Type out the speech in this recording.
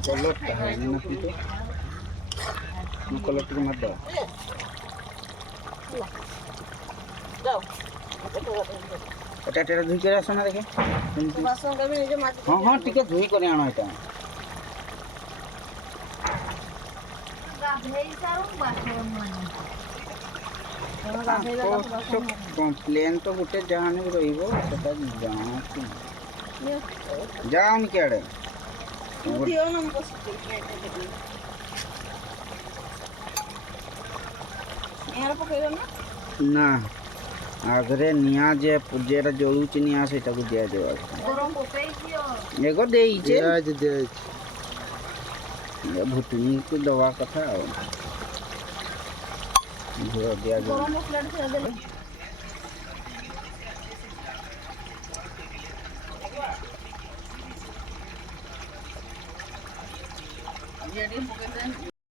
कलर है ना किंतु ମୁଁ କଲର୍ ଟିକେ ମାରିଦେବା। ଏଟା ଟିକେ ଧୋଇ କରି ଆସ ନା ଦେଖେ। ହଁ ହଁ ଟିକେ ଧୋଇ କରି ଆଣ ଏଟା। କମ୍ପ୍ଲେନ୍ ତ ଗୋଟେ ଯାହାନେ ବି ରହିବ ସେଟା ଯାଉନି କିଆଡ଼େ। ନା ଆଗରେ ନିଆଁ ଯେ ଯେଟା ଜଳୁଛି ନିଆଁ ସେଇଟାକୁ ଦିଆଯିବ। ଏଗ ଦେଇଛେ ଭୁଟୁଣିକୁ ଦେବା କଥା ଆଉ ଦିଆଯିବ।